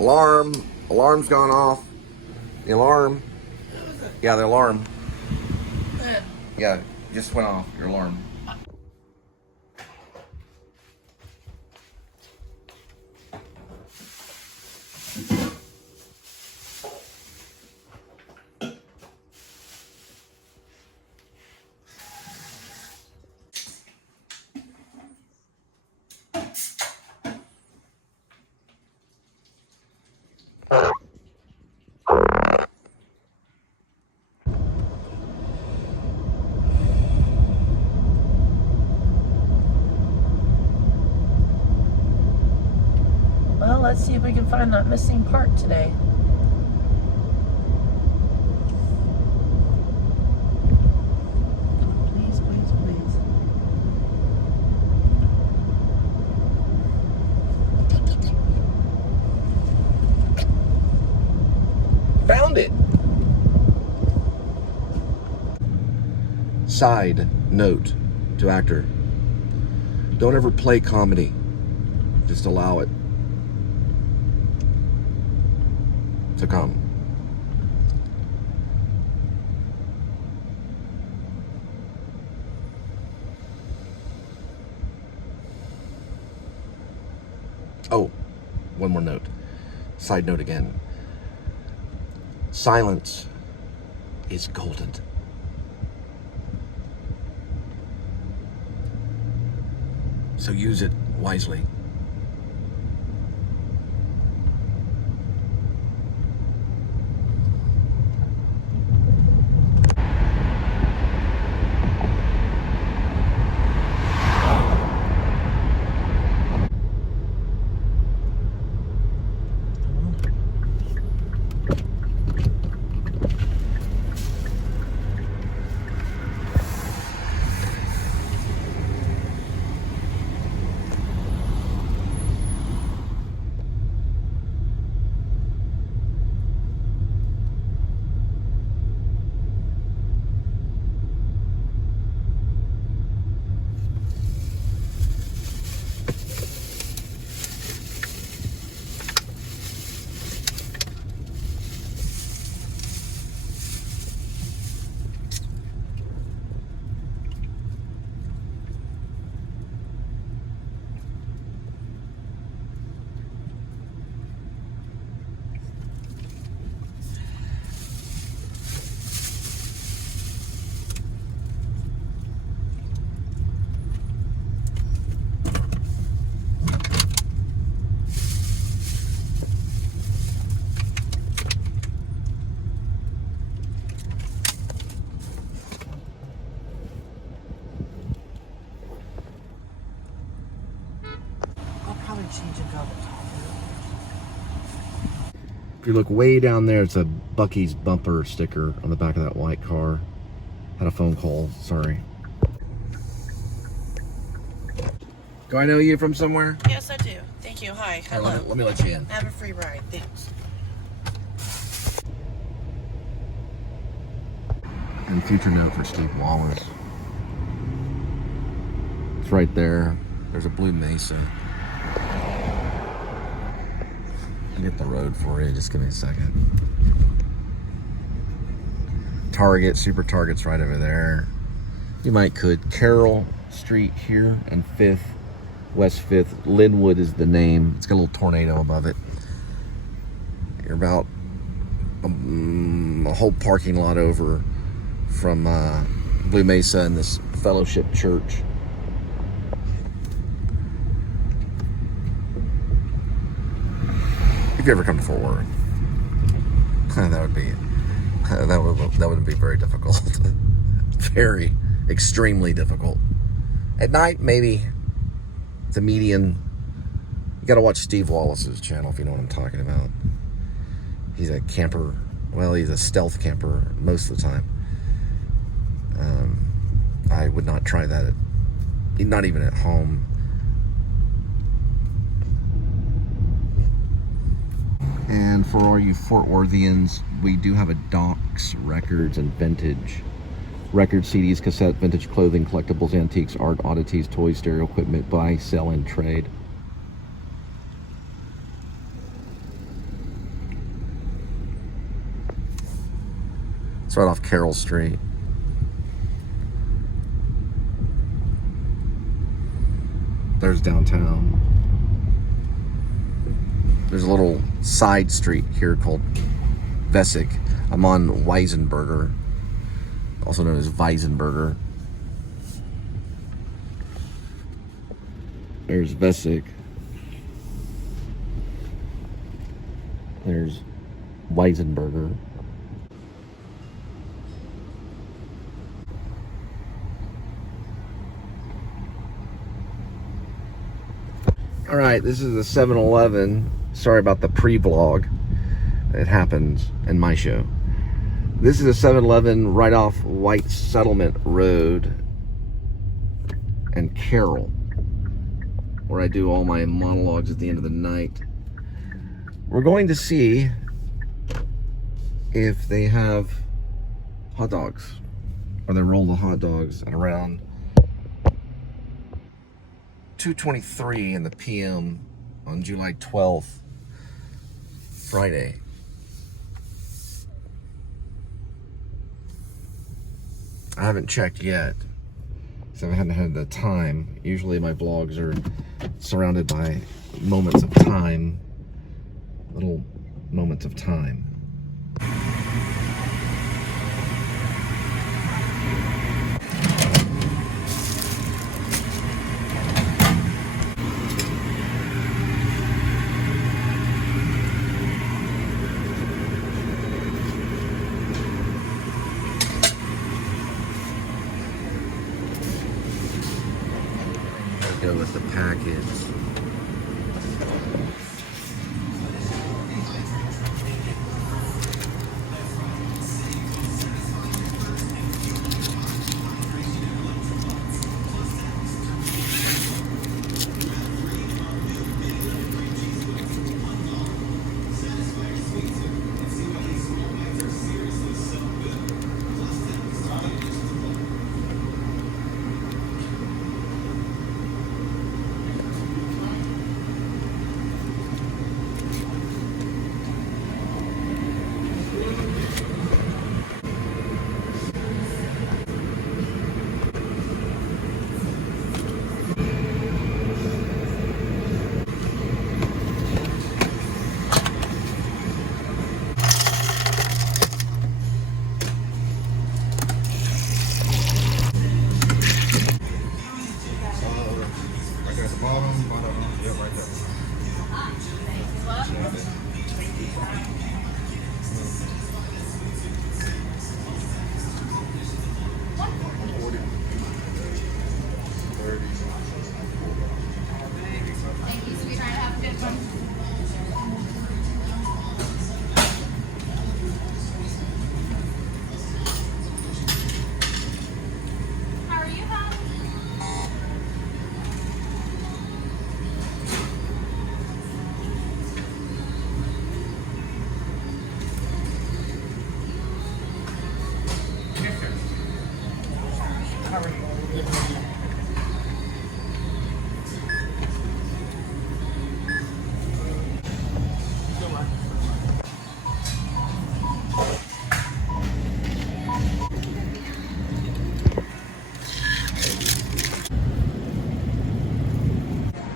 Alarm. Alarm's gone off. The alarm. Yeah, the alarm. Yeah, just went off. Your alarm. Well, let's see if we can find that missing part today. Please, please, please. Found it. Side note to actor. Don't ever play comedy. Just allow it to come. Oh, one more note. Side note again. Silence is golden. So use it wisely. If you look way down there, it's a Buc-ee's bumper sticker on the back of that white car. Had a phone call, sorry. Do I know you from somewhere? Yes, I do. Thank you. Hi. Hello. Let me let you in. Have a free ride. Thanks. And future note for Steve Wallace. It's right there. There's a blue Mesa. I'll get the road for you. Just give me a second. Target, Super Target's right over there. You could. Carroll Street here and 5th, West 5th. Linwood is the name. It's got a little tornado above it. You're about a whole parking lot over from Blue Mesa and this Fellowship Church. If you ever come to Fort Worth, that would be very difficult. Very, extremely difficult. At night, maybe it's a median. You gotta watch Steve Wallace's channel if you know what I'm talking about. He's a camper. Well, he's a stealth camper most of the time. I would not try that, not even at home. And for all you Fort Worthians, we do have a Doc's Records and Vintage. Record CDs, cassette, vintage clothing, collectibles, antiques, art, oddities, toys, stereo equipment, buy, sell, and trade. It's right off Carroll Street. There's downtown. There's a little side street here called Vesic. I'm on Weisenberger, also known as Weisenberger. There's Vesic. There's Weisenberger. All right, this is the 7-Eleven. Sorry about the pre-vlog. It happened in my show. This is a 7-Eleven right off White Settlement Road and Carroll, where I do all my monologues at the end of the night. We're going to see if they have hot dogs, or they roll the hot dogs at around 2:23 in the PM on July 12th, Friday. I haven't checked yet, so I haven't had the time. Usually my vlogs are surrounded by moments of time, little moments of time. Go with the packets.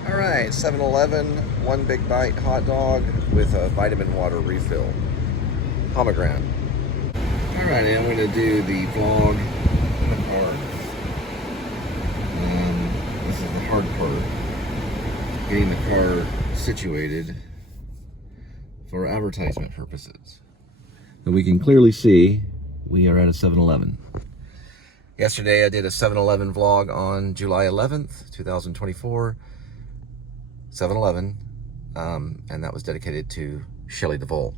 All right, 7-Eleven, one big bite hot dog with a vitamin water refill. Pomegranate. All right, I'm going to do the vlog in the car. This is the hard part, getting the car situated for advertisement purposes. But we can clearly see we are at a 7-Eleven. Yesterday I did a 7-Eleven vlog on July 11th, 2024. 7-Eleven, and that was dedicated to Shelley Duvall.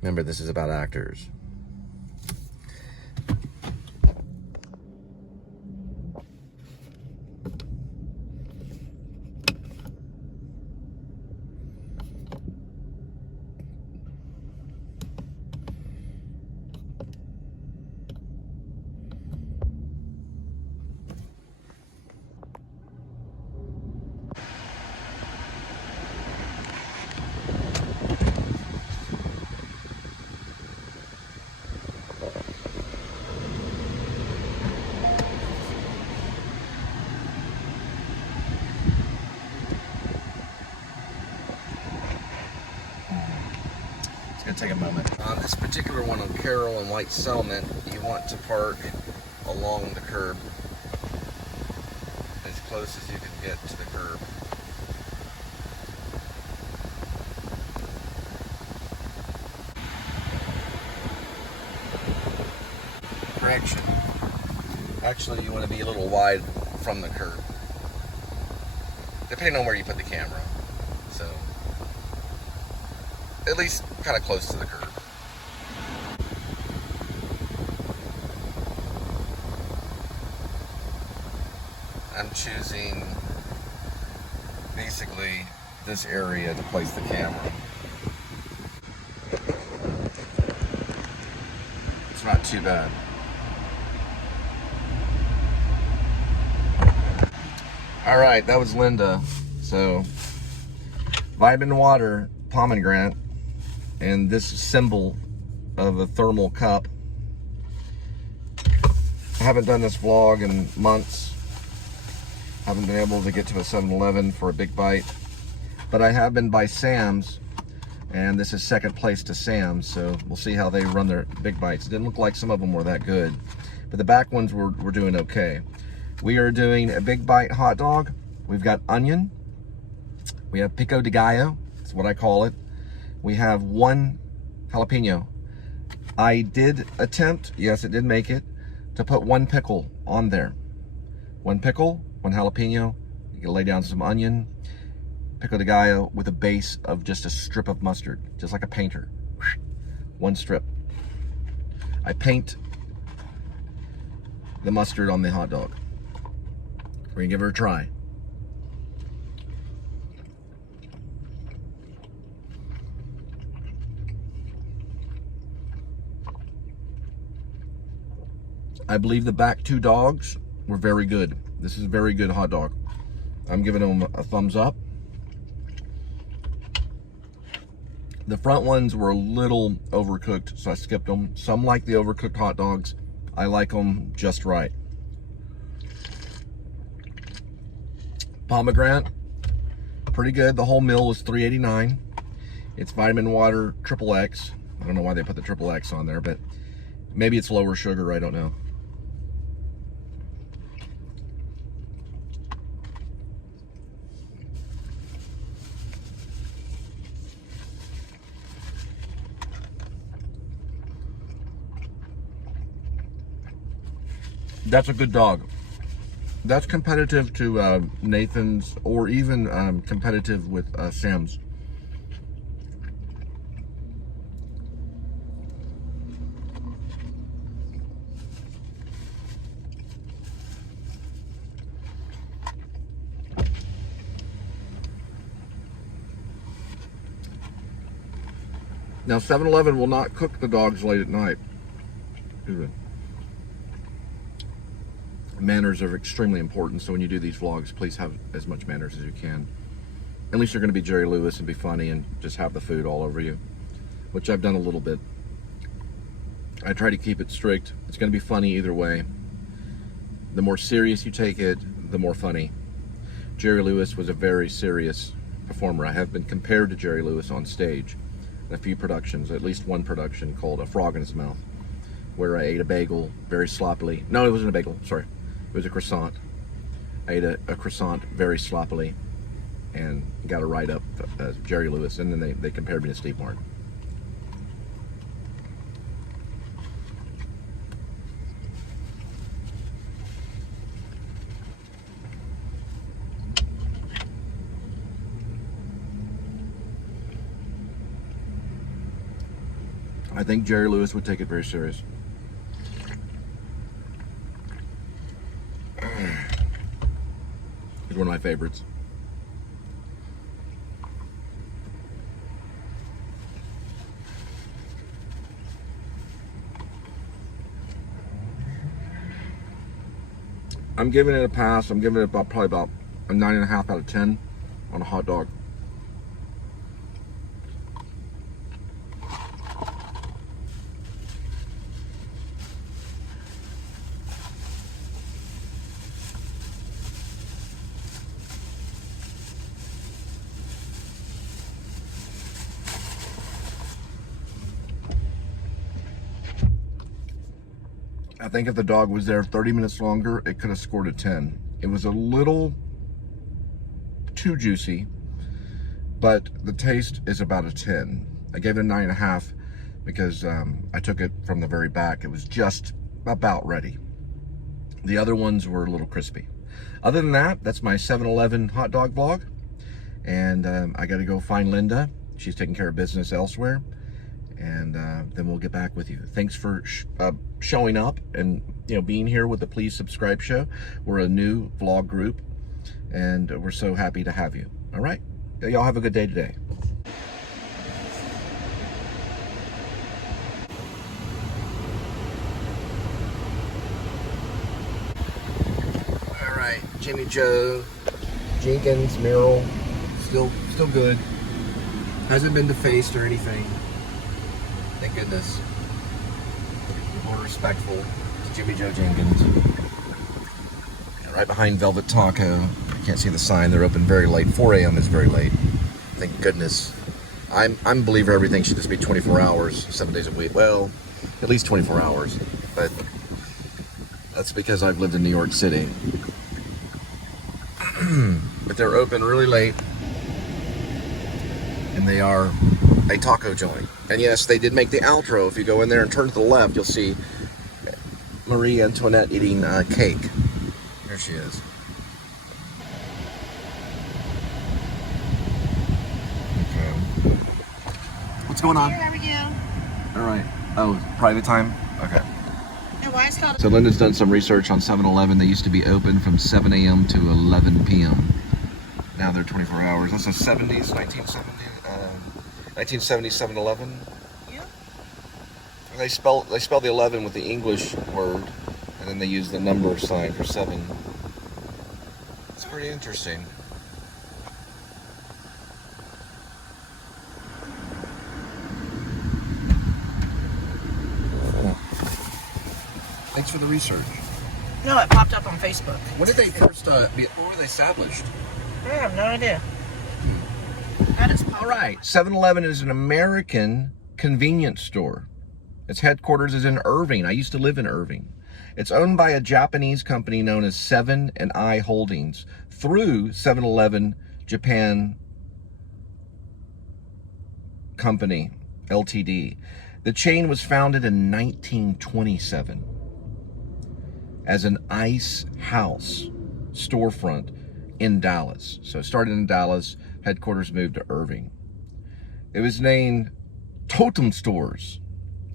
Remember, this is about actors. It's gonna take a moment. On this particular one on Carroll and White Settlement, you want to park along the curb, as close as you can get to the curb. Correction. Actually, you want to be a little wide from the curb, depending on where you put the camera. So, at least kind of close to the curb. I'm choosing basically this area to place the camera. It's not too bad. All right, that was Linda. So, vitamin water, pomegranate, and this symbol of a thermal cup. I haven't done this vlog in months. Haven't been able to get to a 7-Eleven for a big bite, but I have been by Sam's, and this is second place to Sam's, so we'll see how they run their big bites. It didn't look like some of them were that good, but the back ones were doing okay. We are doing a big bite hot dog. We've got onion. We have pico de gallo. That's what I call it. We have 1 jalapeno. I did attempt, yes, it did make it, to put 1 pickle on there. 1 pickle, 1 jalapeno. You can lay down some onion, pico de gallo with a base of just a strip of mustard, just like a painter. 1 strip. I paint the mustard on the hot dog. We're gonna give her a try. I believe the back 2 dogs were very good. This is a very good hot dog. I'm giving them a thumbs up. The front ones were a little overcooked, so I skipped them. Some like the overcooked hot dogs. I like them just right. Pomegranate, pretty good. The whole meal was $3.89. It's vitamin water XXX. I don't know why they put the XXX on there, but maybe it's lower sugar, I don't know. That's a good dog. That's competitive to Nathan's, or even competitive with Sam's. Now 7-Eleven will not cook the dogs late at night. Manners are extremely important, so when you do these vlogs, please have as much manners as you can. At least you're going to be Jerry Lewis and be funny and just have the food all over you, which I've done a little bit. I try to keep it strict. It's going to be funny either way. The more serious you take it, the more funny. Jerry Lewis was a very serious performer. I have been compared to Jerry Lewis on stage in a few productions, at least one production called A Frog in His Mouth, where I ate a bagel very sloppily. No, it wasn't a bagel, sorry. It was a croissant. I ate a croissant very sloppily and got a write-up as Jerry Lewis, and then they compared me to Steve Martin. I think Jerry Lewis would take it very serious. He's one of my favorites. I'm giving it a pass. I'm giving it probably about a 9.5 out of 10 on a hot dog. I think if the dog was there 30 minutes longer, it could have scored a 10. It was a little too juicy, but the taste is about a 10. I gave it a 9.5 because I took it from the very back. It was just about ready. The other ones were a little crispy. Other than that, that's my 7-Eleven hot dog vlog. And I got to go find Linda. She's taking care of business elsewhere. And then we'll get back with you. Thanks for showing up and being here with the Please Subscribe show. We're a new vlog group, and we're so happy to have you. All right, y'all have a good day today. All right, Jimmy Joe Jenkins mural, still good. Hasn't been defaced or anything. Thank goodness. More respectful to Jimmy Joe Jenkins. And right behind Velvet Taco. You can't see the sign. They're open very late. 4 a.m. is very late. Thank goodness. I'm a believer everything should just be 24 hours, 7 days a week. Well, at least 24 hours. But that's because I've lived in New York City. But they're open really late. And they are a taco joint. And yes, they did make the outro. If you go in there and turn to the left, you'll see Marie Antoinette eating cake. Here she is. Okay. What's going on? Here, how are you? All right. Oh, private time? Okay. And why is it called? So Linda's done some research on 7-Eleven. They used to be open from 7 a.m. to 11 p.m. Now they're 24 hours. That's a 70s, 1970 7-Eleven. Yeah. They spell the 11 with the English word, and then they use the number sign for 7. It's pretty interesting. Thanks for the research. No, it popped up on Facebook. When did they first what were they established? I have no idea. That is All right, 7-Eleven is an American convenience store. Its headquarters is in Irving. I used to live in Irving. It's owned by a Japanese company known as 7&I Holdings through 7-Eleven Japan Company, Ltd. The chain was founded in 1927 as an ice house storefront in Dallas. So it started in Dallas, headquarters moved to Irving. It was named Totem Stores,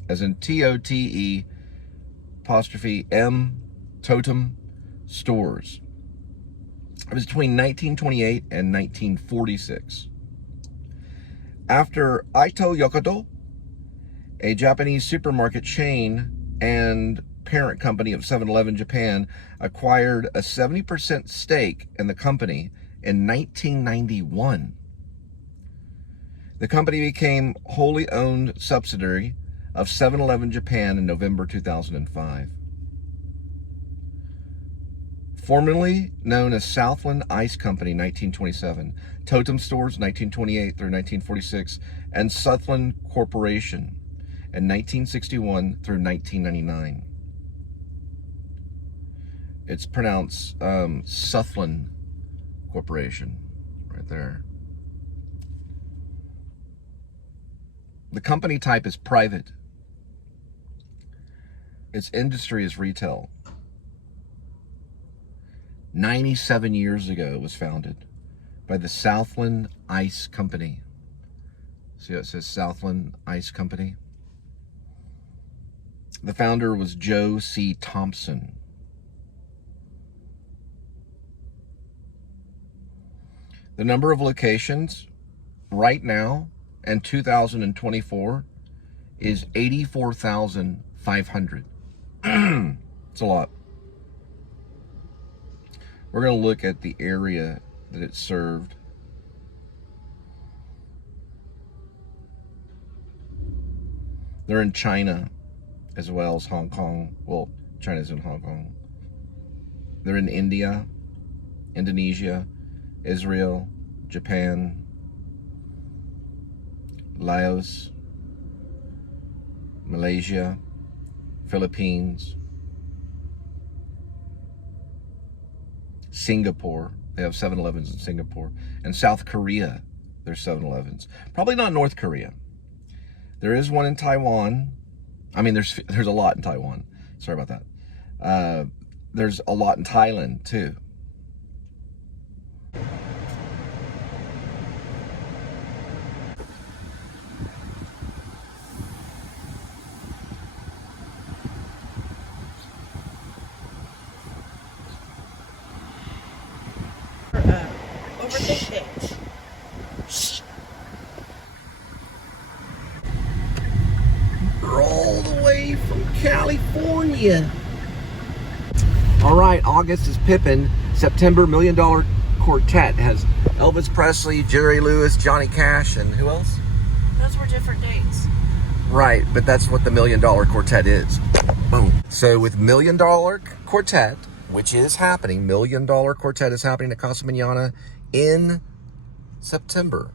as in T-O-T-E apostrophe M, Totem Stores. It was between 1928 and 1946. After Ito Yokodo, a Japanese supermarket chain and parent company of 7-Eleven Japan, acquired a 70% stake in the company in 1991. The company became wholly owned subsidiary of 7-Eleven Japan in November 2005. Formerly known as Southland Ice Company 1927, Totem Stores 1928 through 1946, and Southland Corporation in 1961 through 1999. It's pronounced Southland Corporation, right there. The company type is private. Its industry is retail. 97 years ago it was founded by the Southland Ice Company. See how it says Southland Ice Company? The founder was Joe C. Thompson. The number of locations right now in 2024 is 84,500. It's a lot. We're going to look at the area that it served. They're in China as well as Hong Kong. Well, China's in Hong Kong. They're in India, Indonesia, Israel, Japan, Laos, Malaysia, Philippines, Singapore. They have 7-Elevens in Singapore. And South Korea, there's 7-Elevens. Probably not North Korea. There is one in Taiwan. I mean, there's a lot in Taiwan. Sorry about that. There's a lot in Thailand, too. Overthink it. We're all the way from California. All right, August is Pippin. September, $1 Million Quartet has Elvis Presley, Jerry Lewis, Johnny Cash, and who else? Those were different dates. Right, but that's what the $1 Million Quartet is. Boom. So with $1 Million Quartet, which is happening, $1 Million Quartet is happening at Casa Manana in September.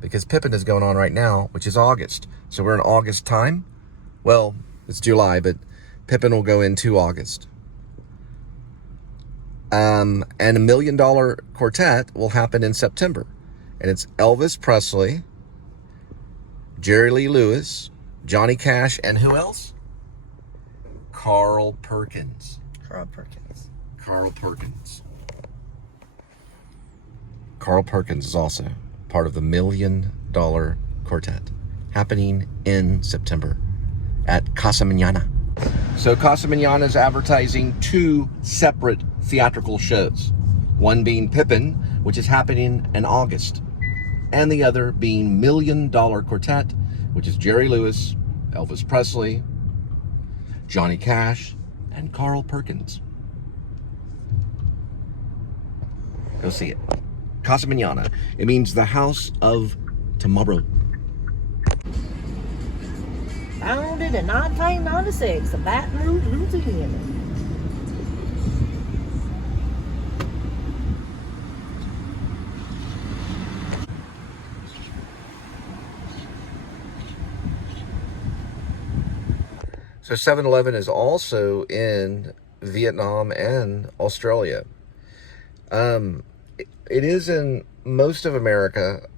Because Pippin is going on right now, which is August. So we're in August time. Well, it's July, but Pippin will go into August. And $1 Million Quartet will happen in September. And it's Elvis Presley, Jerry Lee Lewis, Johnny Cash, and who else? Carl Perkins. Carl Perkins. Carl Perkins. Carl Perkins is also part of the $1 Million Quartet, happening in September at Casa Manana. So Casa Manana is advertising 2 separate theatrical shows. One being Pippin, which is happening in August, and the other being $1 Million Quartet, which is Jerry Lewis, Elvis Presley, Johnny Cash, and Carl Perkins. Go see it. Casa Manana. It means the house of tomorrow. Founded in 1996 in Baton Rouge, Louisiana. So 7-Eleven is also in Vietnam and Australia. It is in most of America.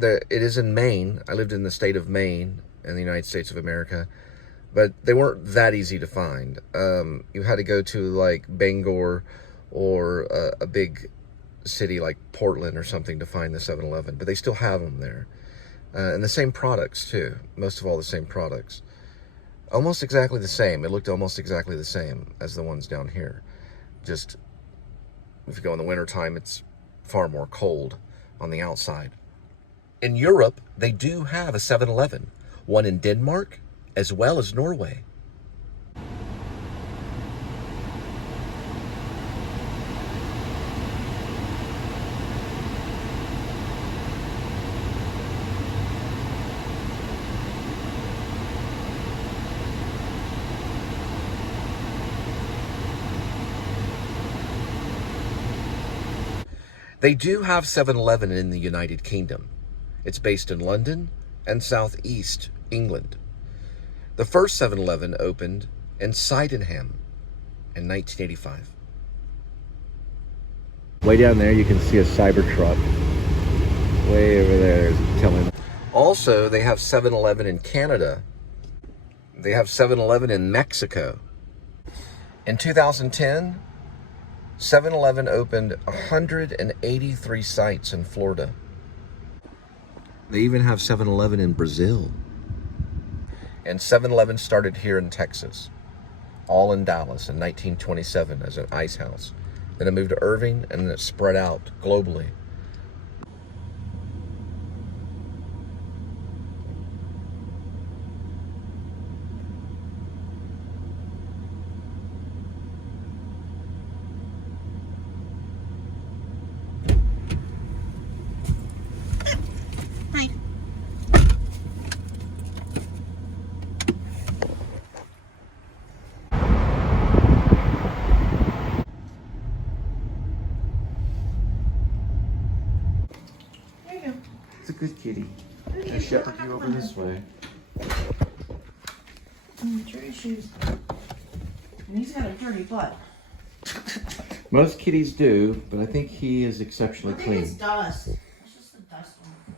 It is in Maine. I lived in the state of Maine in the United States of America, but they weren't that easy to find. You had to go to like Bangor or a big city like Portland or something to find the 7-Eleven, but they still have them there. And the same products too, most of all the same products. Almost exactly the same. It looked almost exactly the same as the ones down here. Just, if you go in the wintertime, it's far more cold on the outside. In Europe, they do have a 7-Eleven. One in Denmark, as well as Norway. They do have 7-Eleven in the United Kingdom. It's based in London and Southeast England. The first 7-Eleven opened in Sydenham in 1985. Way down there you can see a Cybertruck. Way over there is telling. Also, they have 7-Eleven in Canada. They have 7-Eleven in Mexico. In 2010, 7-Eleven opened 183 sites in Florida. They even have 7-Eleven in Brazil. And 7-Eleven started here in Texas, all in Dallas in 1927 as an ice house. Then it moved to Irving, and then it spread out globally. It's a good kitty. I shepherd you over this way. Get your shoes. And he's got a dirty butt. Most kitties do, but I think he is exceptionally I think clean. it's dust. It's just the dust on